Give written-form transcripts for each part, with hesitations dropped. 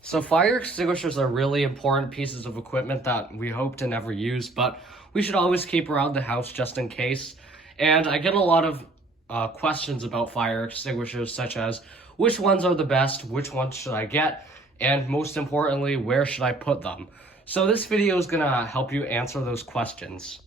So fire extinguishers are really important pieces of equipment that we hope to never use, but we should always keep around the house just in case. And I get a lot of questions about fire extinguishers, such as which ones are the best, which ones should I get, and most importantly, where should I put them? So this video is gonna help you answer those questions.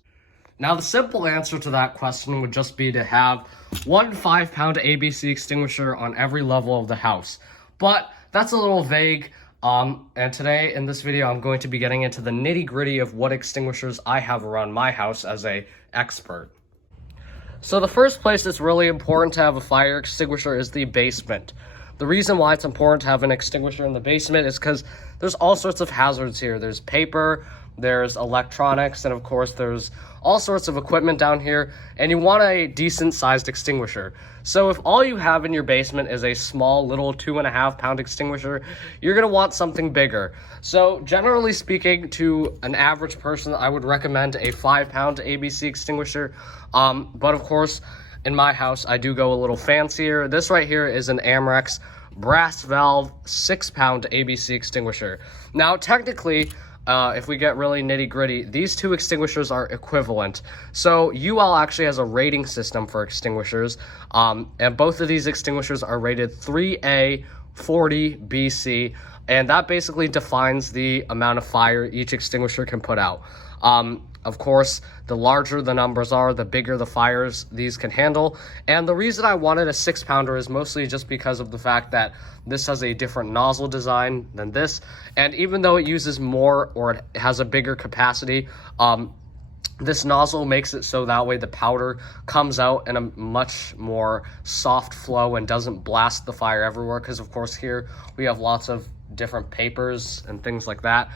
Now, the simple answer to that question would just be to have one 5-pound ABC extinguisher on every level of the house. But that's a little vague, and today in this video, I'm going to be getting into the nitty-gritty of what extinguishers I have around my house as an expert. So the first place that's really important to have a fire extinguisher is the basement. The reason why it's important to have an extinguisher in the basement is because there's all sorts of hazards here. There's paper, there's electronics, and of course there's all sorts of equipment down here, and you want a decent sized extinguisher. So if all you have in your basement is a small little 2.5-pound extinguisher, you're gonna want something bigger. So generally speaking, to an average person, I would recommend a 5-pound ABC extinguisher. But of course, in my house, I do go a little fancier. This right here is an Amrex brass valve 6-pound ABC extinguisher. Now, technically, if we get really nitty-gritty, these two extinguishers are equivalent. So UL actually has a rating system for extinguishers, and both of these extinguishers are rated 3A 40 BC, and that basically defines the amount of fire each extinguisher can put out. Of course, the larger the numbers are, the bigger the fires these can handle. And the reason I wanted a 6-pounder is mostly just because of the fact that this has a different nozzle design than this. And even though it uses more, or it has a bigger capacity, this nozzle makes it so that way the powder comes out in a much more soft flow and doesn't blast the fire everywhere. Because of course here we have lots of different papers and things like that.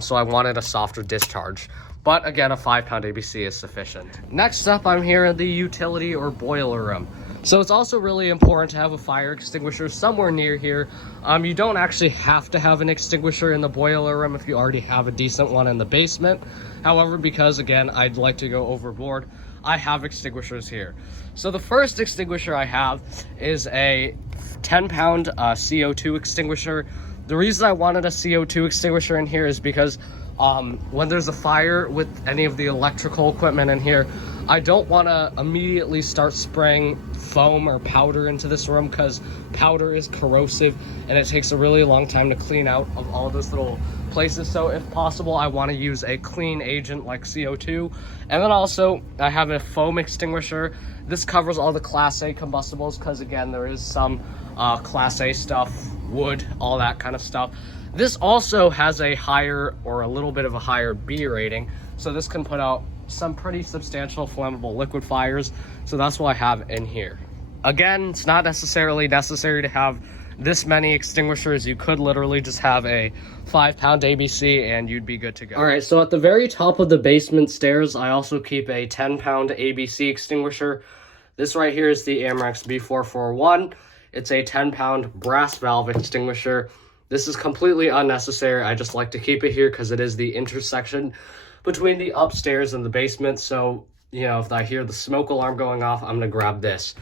So I wanted a softer discharge. But again, a 5-pound ABC is sufficient. Next up, I'm here in the utility or boiler room. So it's also really important to have a fire extinguisher somewhere near here. You don't actually have to have an extinguisher in the boiler room if you already have a decent one in the basement. However, because again, I'd like to go overboard, I have extinguishers here. So the first extinguisher I have is a 10-pound CO2 extinguisher. The reason I wanted a CO2 extinguisher in here is because when there's a fire with any of the electrical equipment in here, I don't want to immediately start spraying foam or powder into this room, because powder is corrosive and it takes a really long time to clean out of all those little places. So if possible, I want to use a clean agent like CO2. And then also I have a foam extinguisher. This covers all the Class A combustibles, because again, there is some Class A stuff, wood, all that kind of stuff. This also has a higher, or a little bit of a higher B rating, so this can put out some pretty substantial flammable liquid fires, so that's what I have in here. Again, it's not necessarily necessary to have this many extinguishers. You could literally just have a 5-pound ABC and you'd be good to go. All right, so at the very top of the basement stairs, I also keep a 10-pound ABC extinguisher. This right here is the Amrex B441. It's a 10-pound brass valve extinguisher. This is completely unnecessary. I just like to keep it here because it is the intersection between the upstairs and the basement. So, you know, if I hear the smoke alarm going off, I'm gonna grab this.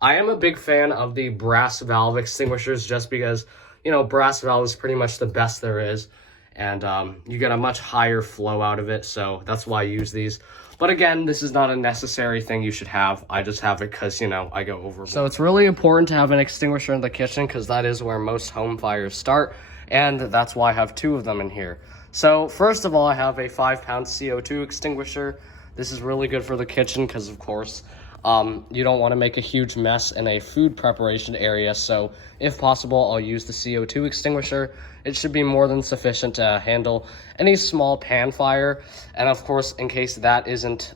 I am a big fan of the brass valve extinguishers just because, you know, brass valve is pretty much the best there is. And you get a much higher flow out of it. So that's why I use these. But again, this is not a necessary thing you should have. I just have it because, you know, I go overboard. So it's really important to have an extinguisher in the kitchen because that is where most home fires start. And that's why I have 2 of them in here. So first of all, I have a 5-pound CO2 extinguisher. This is really good for the kitchen because, of course, you don't want to make a huge mess in a food preparation area. So if possible, I'll use the CO2 extinguisher. It should be more than sufficient to handle any small pan fire. And of course, in case that isn't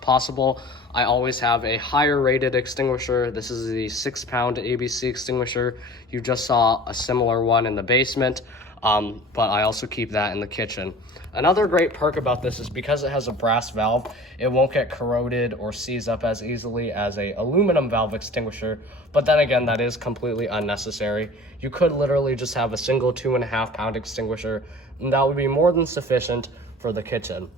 possible, I always have a higher rated extinguisher. This is the 6-pound ABC extinguisher. You just saw a similar one in the basement, but I also keep that in the kitchen. Another great perk about this is because it has a brass valve, it won't get corroded or seize up as easily as a aluminum valve extinguisher. But then again, that is completely unnecessary. You could literally just have a single 2.5-pound extinguisher, and that would be more than sufficient for the kitchen.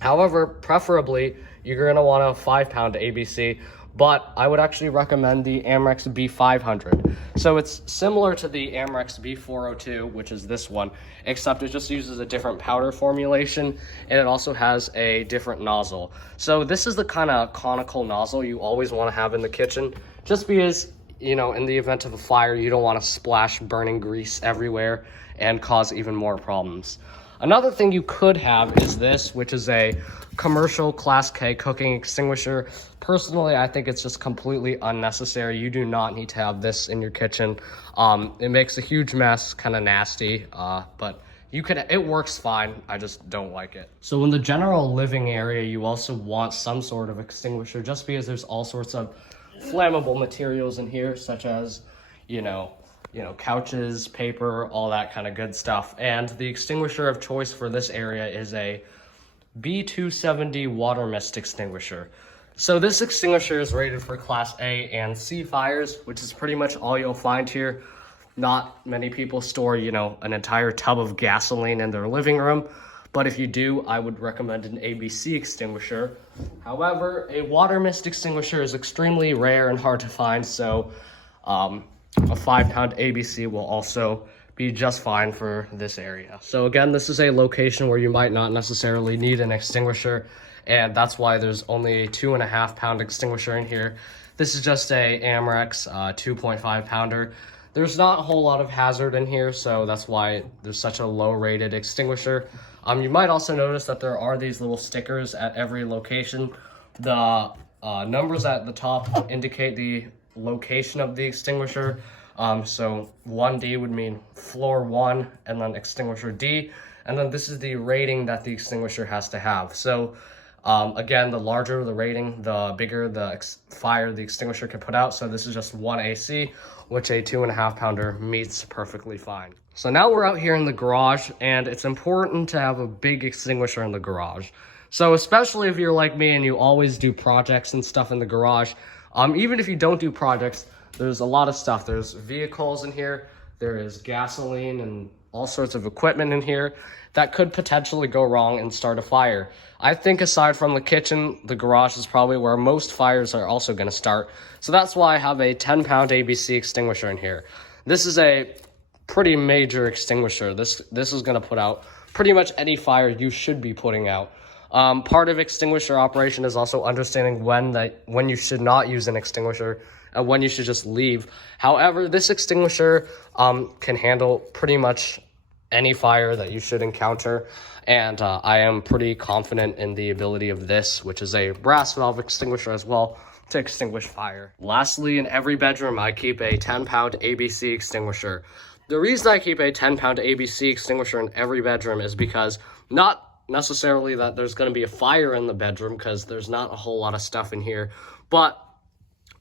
However, preferably, you're going to want a 5-pound ABC, but I would actually recommend the Amrex B500. So it's similar to the Amrex B402, which is this one, except it just uses a different powder formulation, and it also has a different nozzle. So this is the kind of conical nozzle you always want to have in the kitchen, just because, you know, in the event of a fire, you don't want to splash burning grease everywhere and cause even more problems. Another thing you could have is this, which is a commercial Class K cooking extinguisher. Personally, I think it's just completely unnecessary. You do not need to have this in your kitchen. It makes a huge mess, kind of nasty, but it works fine. I just don't like it. So in the general living area, you also want some sort of extinguisher, just because there's all sorts of flammable materials in here, such as, you know, couches, paper, all that kind of good stuff. And the extinguisher of choice for this area is a B270 water mist extinguisher. So this extinguisher is rated for Class A and C fires, which is pretty much all you'll find here. Not many people store, you know, an entire tub of gasoline in their living room, but if you do, I would recommend an ABC extinguisher. However, a water mist extinguisher is extremely rare and hard to find, so a 5-pound ABC will also be just fine for this area. So again, this is a location where you might not necessarily need an extinguisher, and that's why there's only a 2.5-pound extinguisher in here. This is just a Amrex 2.5 pounder. There's not a whole lot of hazard in here, so that's why there's such a low rated extinguisher. You might also notice that there are these little stickers at every location. The numbers at the top indicate the location of the extinguisher. So 1D would mean floor 1, and then extinguisher D, and then this is the rating that the extinguisher has to have. So again, the larger the rating, the bigger the fire the extinguisher can put out. So this is just 1 AC, which a 2.5 pounder meets perfectly fine. So now we're out here in the garage, and it's important to have a big extinguisher in the garage. So especially if you're like me and you always do projects and stuff in the garage, even if you don't do projects, there's a lot of stuff. There's vehicles in here, there is gasoline and all sorts of equipment in here that could potentially go wrong and start a fire. I think aside from the kitchen, the garage is probably where most fires are also going to start. So that's why I have a 10-pound ABC extinguisher in here. This is a pretty major extinguisher. This is going to put out pretty much any fire you should be putting out. Part of extinguisher operation is also understanding when you should not use an extinguisher and when you should just leave. However, this extinguisher can handle pretty much any fire that you should encounter, and I am pretty confident in the ability of this, which is a brass valve extinguisher as well, to extinguish fire. Lastly, in every bedroom, I keep a 10-pound ABC extinguisher. The reason I keep a 10-pound ABC extinguisher in every bedroom is because not necessarily that there's going to be a fire in the bedroom, because there's not a whole lot of stuff in here, but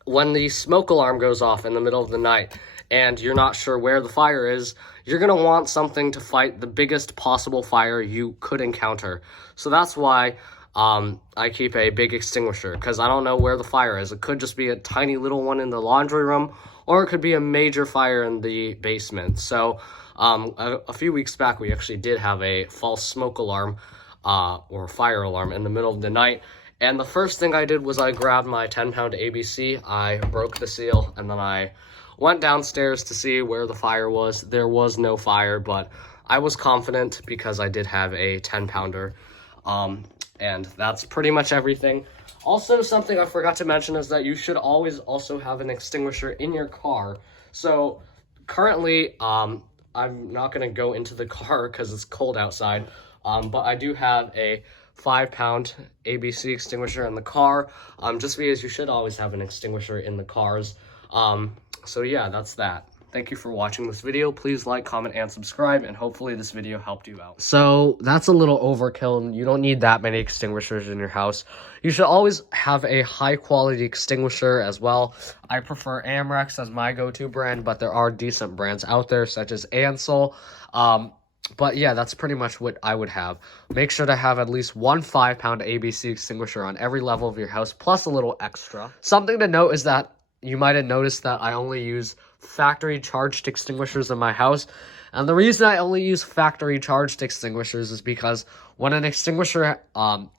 when the smoke alarm goes off in the middle of the night and you're not sure where the fire is, you're going to want something to fight the biggest possible fire you could encounter. So that's why I keep a big extinguisher, because I don't know where the fire is. It could just be a tiny little one in the laundry room, or it could be a major fire in the basement. So a few weeks back, we actually did have a false smoke alarm or fire alarm in the middle of the night. And the first thing I did was I grabbed my 10-pound ABC, I broke the seal, and then I went downstairs to see where the fire was. There was no fire, but I was confident because I did have a 10-pounder. And that's pretty much everything. Also, something I forgot to mention is that you should always also have an extinguisher in your car. So currently, I'm not going to go into the car because it's cold outside, but I do have a 5-pound ABC extinguisher in the car, just because you should always have an extinguisher in the cars. So yeah, that's that. Thank you for watching this video. Please like, comment, and subscribe, and hopefully this video helped you out. So that's a little overkill. You don't need that many extinguishers in your house. You should always have a high-quality extinguisher as well. I prefer Amrex as my go-to brand, but there are decent brands out there, such as Ansel. But yeah, that's pretty much what I would have. Make sure to have at least one 5-pound ABC extinguisher on every level of your house, plus a little extra. Something to note is that you might have noticed that I only use factory charged extinguishers in my house. And the reason I only use factory charged extinguishers is because when an extinguisher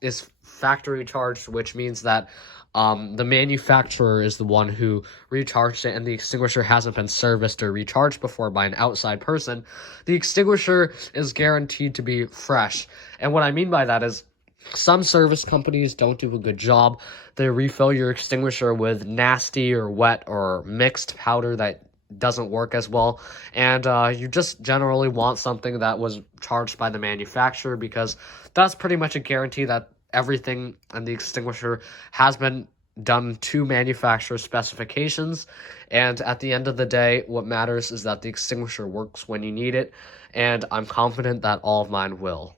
is factory charged, which means that the manufacturer is the one who recharged it and the extinguisher hasn't been serviced or recharged before by an outside person, the extinguisher is guaranteed to be fresh. And what I mean by that is some service companies don't do a good job. They refill your extinguisher with nasty or wet or mixed powder that doesn't work as well, and you just generally want something that was charged by the manufacturer, because that's pretty much a guarantee that everything in the extinguisher has been done to manufacturer specifications. And at the end of the day, what matters is that the extinguisher works when you need it, and I'm confident that all of mine will.